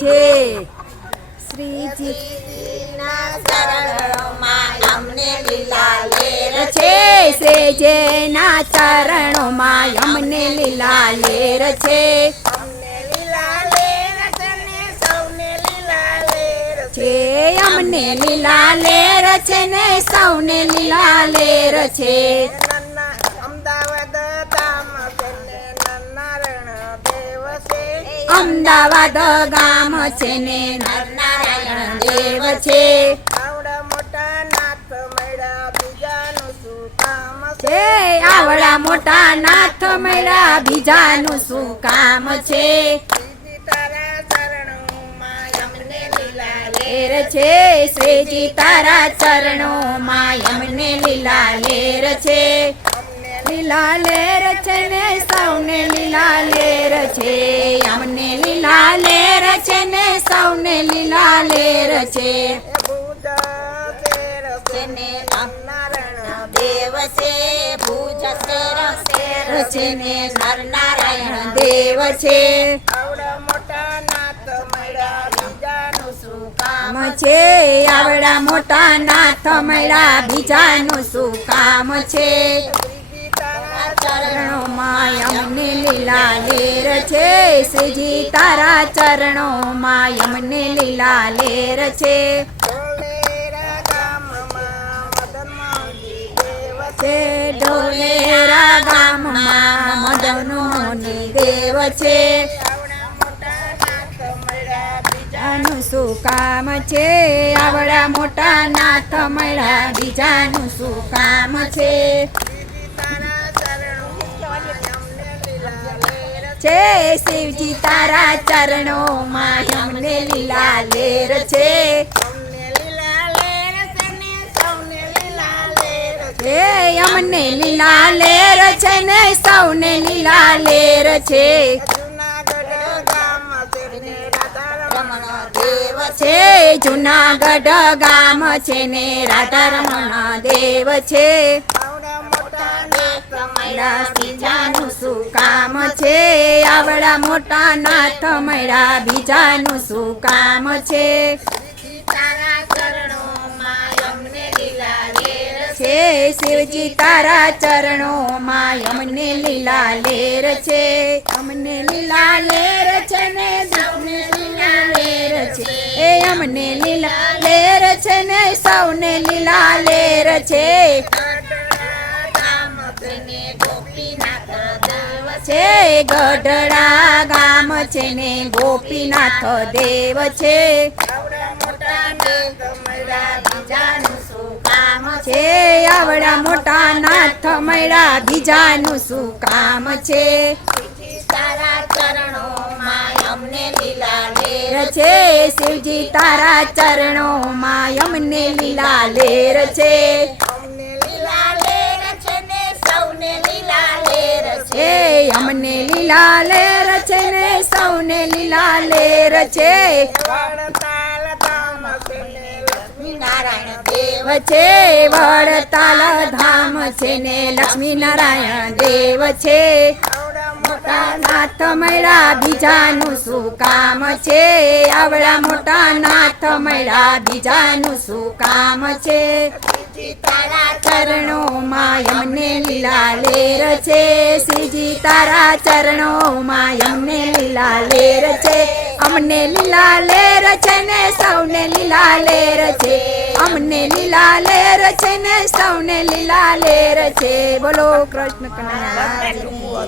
છે. શ્રીજી શ્રીજીના ચરણોમાં અમને લીલા લેર છે. શ્રીજીના ચરણોમાં અમને લીલા લેર છે. અમને લીલા લેર છે ને સૌને લીલા લેર છે. અમદાવાદ ગામ છે ને નરનારાયણ દેવ છે. આવડા મોટા નાથ મળ્યા બીજાનું શું કામ છે? આવડા મોટા નાથ મળ્યા બીજાનું શું કામ છે? તારા ચરણોમાં અમને લીલા લેર લેર છે. શ્રીજી તારા ચરણોમાં અમને લીલા લેર છે. લીલા લેર છે ને સૌને લીલા લેર છે અમને લીલા લેર છે ને સૌને લીલા લેર છે નારાયણ દેવ છે. ભુજ શેર શેર છે ને નરનારાયણ દેવ છે. આવડા મોટા નાથ મળ્યા બીજાનું શું કામ છે? આવડા મોટા નાથ મળ્યા બીજાનું શું કામ છે? ચરણોમાં અમને લીલા લેર છે. શ્રીજી તારા ચરણોમાં અમને લીલા લેર છે. ઢોલેરા ગામમાં મદનો મોહનજી દેવ છે. બીજાનું શું કામ છે? આવડા મોટા નાથ મળ્યા બીજાનું શું કામ છે? છે શિવજી તારા લેર છે. અમને લીલા લેર છે છે. અમને લીલા લેર છે ને સૌને લીલા લેર છે. જુનાગઢ ગામ છે જુનાગઢ ગામ છે ને રાધા રમણ દેવ છે. મળ્યા બીજાનું શું કામ છે? આવડા મોટા નાથ મળ્યા બીજાનું શું કામ છે? તારા ચરણોમાં અમને લીલા લેર છે શિવજી તારા ચરણોમાં અમને લીલા લેર છે. અમને લીલા લેર છે ને સૌને લીલા લેર છે. એ અમને લીલા લેર છે ને સૌને લીલા લેર છે. છે ગઢડા ગામ છે ને ગોપીનાથ દેવ છે. આવડા મોટા નાથ બીજાનું શું કામ છે? આવડા મોટા નાથ મૈડા બીજાનું શું કામ છે? તારા ચરણોમાં અમને લીલા લેર લેર છે શિવજી તારા ચરણોમાં અમને લીલા લેર છે. અમને લીલા લે છે ને સૌને લીલા લે છે વડતાલ ધામ છે ને લક્ષ્મી નારાયણ દેવ દેવ છે વડતાલ ધામ છે ને લક્ષ્મી નારાયણ દેવ છે. મોટા નાથ મૈરા બીજાનું શું કામ છે? આવડા મોટા નાથ મૈરા બીજાનું શું કામ છે? બીજી તારા ચરણોમાં અમને લીલા લેર છે. શ્રીજી તારા ચરણોમાં અમને લીલા લેર છે. અમને લીલા લેર છે ને સૌને લીલા લેર છે. અમને લીલા લેર છે ને સૌને લીલા લેર છે. બોલો કૃષ્ણ કનૈયા.